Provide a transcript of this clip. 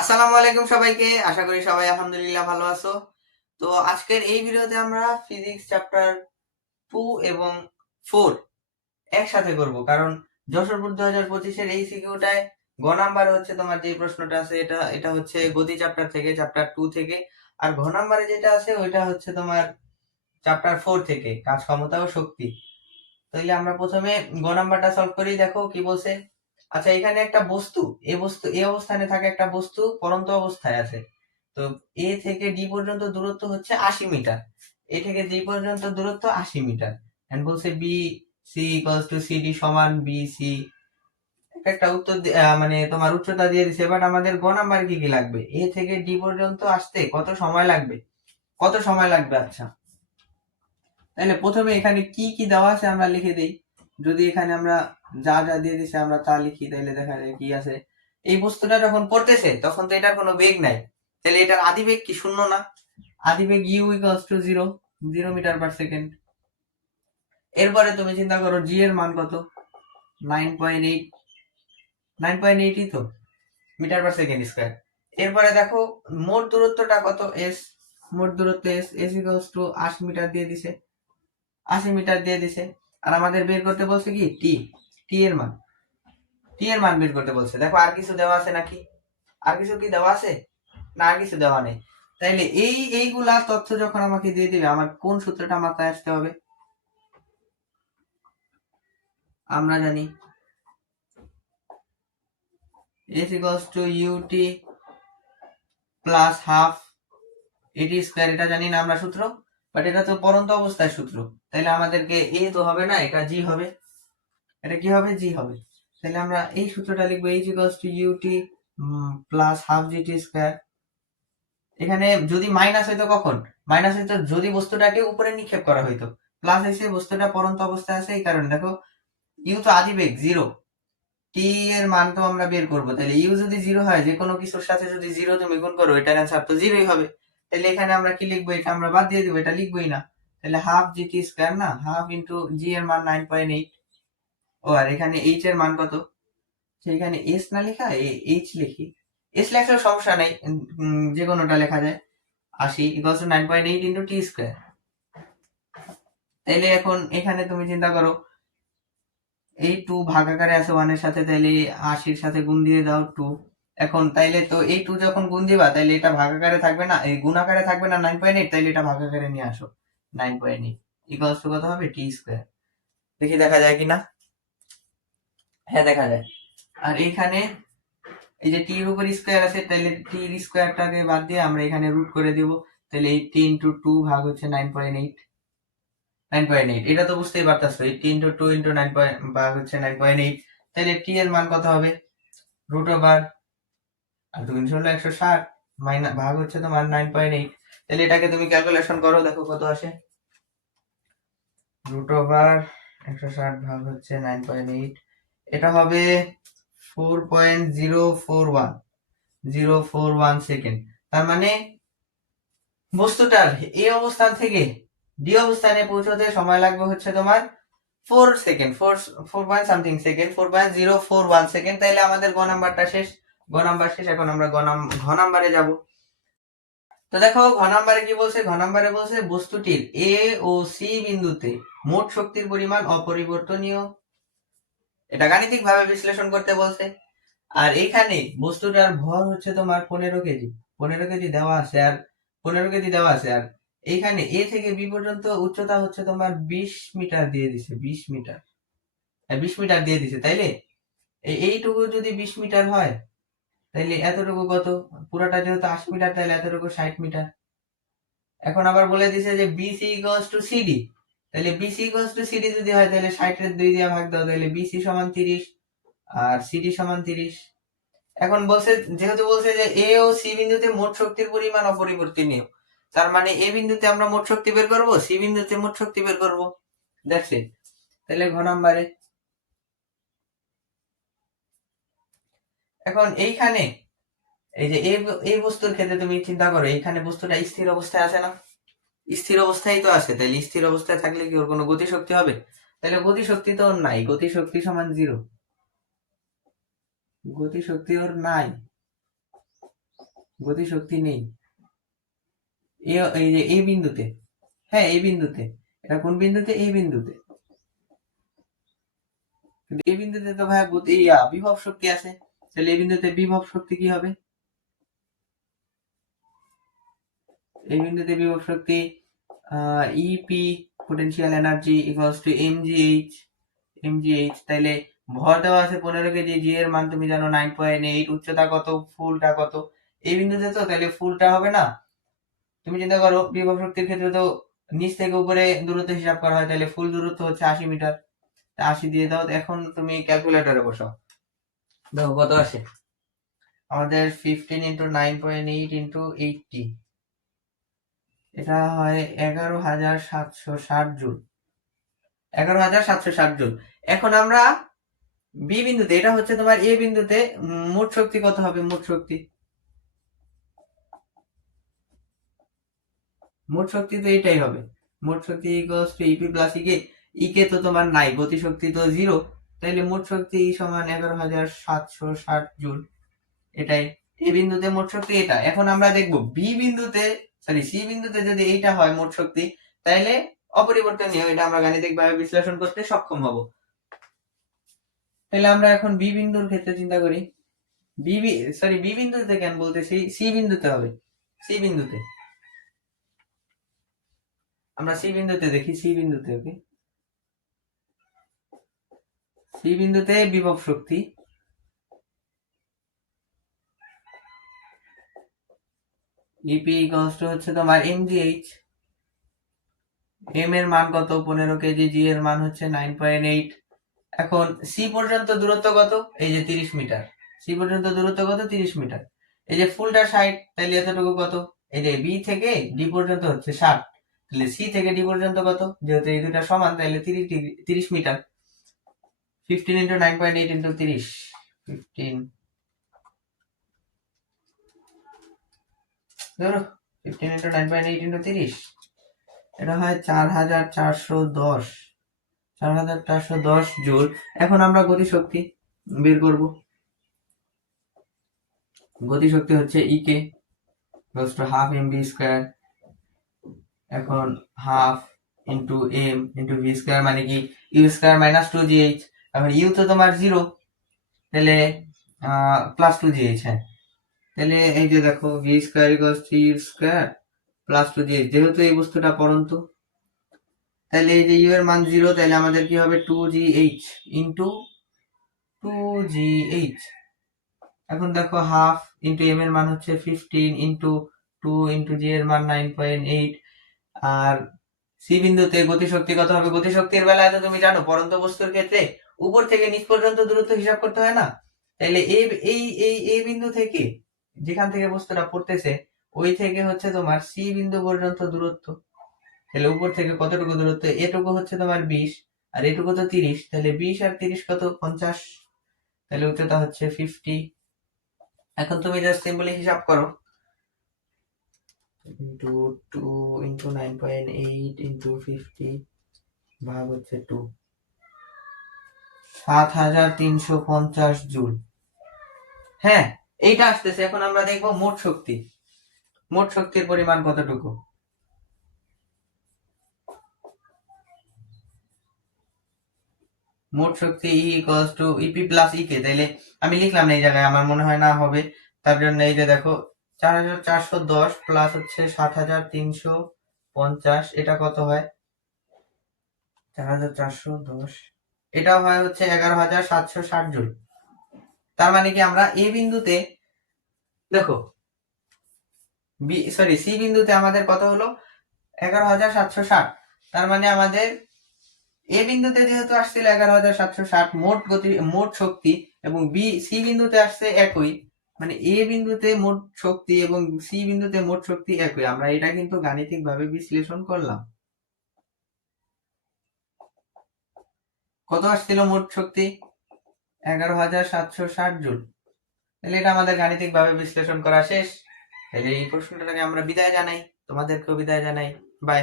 আসসালামু আলাইকুম সবাইকে। আশা করি সবাই আলহামদুলিল্লাহ ভালো আছো। তো আজকের এই ভিডিওতে আমরা ফিজিক্স চ্যাপ্টার টু এবং ফোর একসাথে করব। কারণ যশোরপুর দু হাজার পঁচিশের এই সিকিউটায় গ নাম্বারে হচ্ছে তোমার যে প্রশ্নটা আছে, এটা এটা হচ্ছে গতি চ্যাপ্টার থেকে চ্যাপ্টার টু থেকে। আর ঘ নাম্বারে যেটা আছে, ওইটা হচ্ছে তোমার চ্যাপ্টার ফোর থেকে, কাজ ক্ষমতা ও শক্তি। তাহলে আমরা প্রথমে গ নাম্বারটা সলভ করি। দেখো কি বলছে। আচ্ছা এখানে একটা বস্তু, এ বস্তু, এ অবস্থানে থাকে একটা বস্তু, পরন্ত অবস্থায় আছে। তো এ থেকে ডি পর্যন্ত দূরত্ব হচ্ছে আশি মিটার। এ থেকে ডি পর্যন্ত দূরত্ব আশি মিটার। এন্ড বলছে B C equals to C D সমান বি সি একটা উত্তর মানে তোমার উচ্চতা দিয়ে দিছে বাট আমাদের গ নাম্বার কি কি লাগবে? এ থেকে ডি পর্যন্ত আসতে কত সময় লাগবে? কত সময় লাগবে? আচ্ছা। তাহলে প্রথমে এখানে কি কি দেওয়া আছে আমরা লিখে দেই। যদি এখানে আমরা যা যা দিয়ে দিছে আমরা তা লিখি তাহলে দেখা যায় কি আছে? এই বস্তুটা যখন পড়তেছে, তখন তো এটার কোনো বেগ নাই। তাহলে এটার আদি বেগ কি শূন্য না? আদি বেগ U equals to zero zero metre per second এরপরে তুমি চিন্তা করো জি এর মান কত? Nine point eight nine point এইটই তো মিটার পার সেকেন্ড স্কোয়ার এরপরে দেখো, মোট দূরত্বটা কত? এস মোট দূরত্ব এস এস ইকুয়ালস টু আশি মিটার দিয়ে দিছে। আশি মিটার দিয়ে দিছে। আর আমাদের বের করতে বলছে কি? টি টি এর মান। টি এর মান বের করতে বলছে। দেখো, আর কিছু দেওয়া আছে নাকি? আর কিছু কি দেওয়া আছে? না, আর কিছু দেওয়া নেই। তাইলে এই, এইগুলা তথ্য যখন আমাকে দিয়ে দিবে, আমার কোন সূত্রটা মাথায় আসতে হবে? আমরা জানি। S equals to UT plus half AT square এটা জানি না আমরা সূত্র? বাট এটা তো পরন্ত অবস্থায় সূত্র। তাহলে আমাদেরকে এ তো হবে না, এটা জি হবে। এটা কি হবে? জি হবে। তাহলে আমরা এই সূত্রটা লিখব H equals to UT plus half GT square এখানে যদি মাইনাস হইতো কখন? মাইনাস হইতো যদি বস্তুটাকে উপরে নিক্ষেপ করা হইতো। প্লাস এসে বস্তুটা পরন্ত অবস্থায় আছে এই কারণে। দেখো ইউ তো আদি বেগ জিরো টি এর মান তো আমরা বের করব। তাহলে ইউ যদি জিরো হয় যে কোনো কিছুর সাথে যদি জিরো তুমি গুণ করো, এটার অ্যান্সার তো জিরোই হবে। তাহলে এখানে আমরা কি লিখব? এটা আমরা বাদ দিয়ে দিব, এটা লিখবোই না। তাহলে হাফ জি টি স্কোয়ার না? হাফ ইন্টু জি এর মান নাইন পয়েন্ট এইট ও, আর এখানে এইচ এর মান কত? সেখানে এস না লেখা এইচ লিখি। এস লেখলেও সমস্যা নাই যে কোনোটা লেখা যায়। আশি equals to nine point eight into T square তাইলে এখন এখানে তুমি চিন্তা করো, এই টু ভাগাকারে আছে ওয়ানের সাথে তাইলে আশির সাথে গুণ দিয়ে দাও টু এখন তাইলে তো এই টু যখন গুণ দিবা, তাইলে এটা ভাগাকারে থাকবে না, এই গুণাকারে থাকবে না নাইন পয়েন্ট এইট তাইলে এটা ভাগাকারে নিয়ে আসো nine point eight equals to কত হবে? টি স্কোয়ার দেখি দেখা যায় কিনা? হ্যাঁ দেখা যায়। আর এখানে এই যে টির উপর স্কোয়ার আছে তাহলে টির স্কোয়ারটাকে বাদ দিয়ে আমরা এখানে রুট করে দেব। তাহলে এইটটি ইন্টু টু ভাগ হচ্ছে nine point eight nine point eight এটা তো বুঝতেই পারতাছো eighty into two into nine point ভাগ হচ্ছে নাইন পয়েন্ট এইট তাহলে টি এর মান কত হবে? রুট ওভার আর দুই হলো একশো ষাট মাইনাস ভাগ হচ্ছে তোমার নাইন পয়েন্ট এইট তাহলে এটাকে তুমি ক্যালকুলেশন করো, দেখো কত আসে। রুট ওভার একশো ষাট ভাগ হচ্ছে নাইন পয়েন্ট এইট এটা হবে four point zero four one zero four one second তার মানে বস্তুটার এই অবস্থান থেকে ডি অবস্থানে পৌঁছতে সময় লাগবে হচ্ছে তোমার four second four four point something second four point zero four one second তাহলে আমাদের গ নাম্বারটা শেষ। গ নাম্বার শেষ, এখন আমরা ঘ নাম্বারে যাব। তো দেখো, ঘ নাম্বারে কি বলছে? ঘ নাম্বারে বলছে, বস্তুটির এ ও সি বিন্দুতে মোট শক্তির পরিমাণ অপরিবর্তনীয়। এটা গাণিতিক ভাবে বিশ্লেষণ করতে বলছে। আর এখানে বস্তুটার ভর হচ্ছে তোমার পনেরো কেজি। পনেরো কেজি দেওয়া আছে আর, পনেরো কেজি দেওয়া আছে আর। এইখানে এ থেকে বি পর্যন্ত উচ্চতা হচ্ছে তোমার বিশ মিটার দিয়ে দিছে, বিশ মিটার। হ্যাঁ বিশ মিটার দিয়ে দিছে, তাইলে? এই- এইটুকু যদি বিশ মিটার হয় তাইলে এতটুকু কত? পুরোটা যেহেতু আশি মিটার তাহলে এতটুকু ষাট মিটার। এখন আবার বলে দিছে যে বিসি ইকুয়ালস টু সিডি তাহলে বিসি ইকুয়ালস টু সিডি যদি হয় তাহলে ষাটের দুই দিয়ে ভাগ দাও তাহলে বিসি সমান তিরিশ আর সিডি সমান তিরিশ। এখন বলছে, যেহেতু বলছে যে এ ও সি বিন্দুতে মোট শক্তির পরিমাণ অপরিবর্তনীয়, তার মানে এ বিন্দুতে আমরা মোট শক্তি বের করব সি বিন্দুতে মোট শক্তি বের করব। ইট তাহলে ঘ নাম্বারে এখন এইখানে, এই যে এই বস্তুর ক্ষেত্রে তুমি চিন্তা করো, এইখানে বস্তুটা স্থির অবস্থায় আছে না। স্থির অবস্থায় তো আছে তাহলে স্থির অবস্থায় থাকলে কি ওর কোনো গতি শক্তি হবে? তাহলে গতি শক্তি তো ওর নাই গতি শক্তি সমান জিরো গতি শক্তি ওর নাই, গতিশক্তি নেই। এই যে এই বিন্দুতে হ্যাঁ এই বিন্দুতে, এটা কোন বিন্দুতে? এই বিন্দুতে। এই বিন্দুতে তো ভাইয়া গতি বিভব শক্তি আছে। তাহলে এই বিন্দুতে বিভব শক্তি কি হবে? এই বিন্দুতে বিভব শক্তি EP potential energy equals to MGH MGH তাইলে ভর দেওয়া আছে পনেরো কেজি জি এর মান তুমি জানো নাইন পয়েন্ট এইট উচ্চতা কত, ফুলটা কত? এই বিন্দুতে তো তাহলে ফুলটা হবে না? তুমি চিন্তা করো, বিভব শক্তির ক্ষেত্রে তো নিচ থেকে উপরে দূরত্ব হিসাব করা হয় তাহলে ফুল দূরত্ব হচ্ছে আশি মিটার। আশি দিয়ে দাও, এখন তুমি ক্যালকুলেটরে বসাও। দেখো কত আসে? আমাদের fifteen into nine point eight into eighty এটা হয় এগারো হাজার সাতশো ষাট জুল। এগারো হাজার সাতশো ষাট জুল। এখন আমরা বি বিন্দুতে, এটা হচ্ছে তোমার এ বিন্দুতে, মোট শক্তি কত হবে? মোট শক্তি? মোট শক্তি তো এটাই হবে। মোট শক্তি equals to EP plus EK EK তো তোমার নাই গতি শক্তি তো জিরো তাইলে মোট শক্তি সমান এগারো হাজার সাতশো ষাট জুল। এটাই। এই বিন্দুতে মোট শক্তি এটা। এখন আমরা দেখব বি বিন্দুতে সরি সি বিন্দুতে যদি এইটা হয় মোট শক্তি, তাইলে অপরিবর্তনীয়, এটা আমরা গাণিতিকভাবে বিশ্লেষণ করতে সক্ষম হব। তাহলে আমরা এখন বি বিন্দুর ক্ষেত্রে চিন্তা করি। বি সরি বি বিন্দুতে কেন বলতে বলতেছি? সি বিন্দুতে হবে। সি বিন্দুতে। আমরা সি বিন্দুতে দেখি, সি বিন্দুতে, ওকে? সি বিন্দুতে বিভব শক্তি। ইপি টু হচ্ছে তোমার এমজিএইচ এম এর মান কত? পনেরো কেজি জি এর মান হচ্ছে নাইন পয়েন্ট এইট এখন সি পর্যন্ত দূরত্ব কত? এই যে তিরিশ মিটার। সি পর্যন্ত দূরত্ব কত? তিরিশ মিটার। এই যে ফুলটা ষাট তাহলে এতটুকু কত? এই যে বি থেকে ডি পর্যন্ত হচ্ছে ষাট। তাহলে সি থেকে ডি পর্যন্ত কত? যেহেতু এই দুটা সমান তাহলে তিরিশ ডিগ্রি, তিরিশ metre. Fifteen into nine point eight into তিরিশ ফিফটিন ধরো fifteen into nine point eight তিরিশ এটা হয় চার হাজার চারশো দশ। চার হাজার চারশো দশ জুল। এখন আমরা গতিশক্তি বের করব। গতিশক্তি হচ্ছে E K to half M B square এখন half into M into V square মানে কি? U square minus two G H এখন ইউ তো তোমার জিরো তাহলে প্লাস টু হ্যাঁ তাহলে এই যে দেখো v square equals u square plus two h যেহেতু এই বস্তুটা পরন্ত, তাহলে এই যে ইউ এর মান জিরো তাহলে আমাদের কি হবে? Two g h into two g h এখন দেখো হাফ ইন্টু এম এর মান হচ্ছে fifteen into two into g এর মান নাইন পয়েন্ট এইট আর সি বিন্দুতে গতিশক্তি কত হবে? গতিশক্তির বেলায় তো তুমি জানো, পরন্ত বস্তুর ক্ষেত্রে উপর থেকে নিচ পর্যন্ত দূরত্ব হিসাব করতে হয় না? তাহলে এই এই এই এই বিন্দু থেকে যেখান থেকে বস্তুটা পড়তেছে, ওই থেকে হচ্ছে তোমার সি বিন্দু পর্যন্ত দূরত্ব। তাহলে উপর থেকে কতটুকু দূরত্ব? এটুকু হচ্ছে তোমার বিশ, আর এটুকু তো তিরিশ। তাহলে বিশ আর তিরিশ কত? পঞ্চাশ। তাহলে উচ্চতা হচ্ছে ফিফটি এখন তুমি জাস্ট সিম্পলি হিসাব করো। Into two into nine point eight into fifty ভাগ হচ্ছে টু সাত হাজার তিনশো পঞ্চাশ জুল। হ্যাঁ এইটা আসতেছে। এখন আমরা দেখব মোট শক্তি। মোট শক্তির পরিমাণ কতটুকু? মোট শক্তি E equals to EP plus EK তাইলে আমি লিখলাম এই জায়গায়, আমার মনে হয় না হবে। তার জন্য এই যে দেখো, চার হাজার চারশো দশ প্লাস হচ্ছে সাত হাজার তিনশো পঞ্চাশ। এটা কত হয়? চার হাজার চারশো দশ। এটা হয় হচ্ছে এগারো হাজার সাতশো ষাট জুল। তার মানে কি আমরা এ বিন্দুতে, দেখো, বি সরি সি বিন্দুতে আমাদের কত হলো? এগারো হাজার সাতশো ষাট। তার মানে আমাদের এ বিন্দুতে যেহেতু আসছিল এগারো হাজার সাতশো ষাট, মোট গতি, মোট শক্তি, এবং বি, সি বিন্দুতে আসছে একই মানে এ বিন্দুতে মোট শক্তি এবং সি বিন্দুতে মোট শক্তি একই। আমরা এটা কিন্তু গাণিতিক ভাবে বিশ্লেষণ করলাম। কত আসছিল মোট শক্তি? এগারো হাজার সাতশো ষাট জুল। তাহলে এটা আমাদের গাণিতিক ভাবে বিশ্লেষণ করা শেষ। তাহলে এই প্রশ্নটাকে আমরা বিদায় জানাই। তোমাদেরকেও বিদায় জানাই। বাই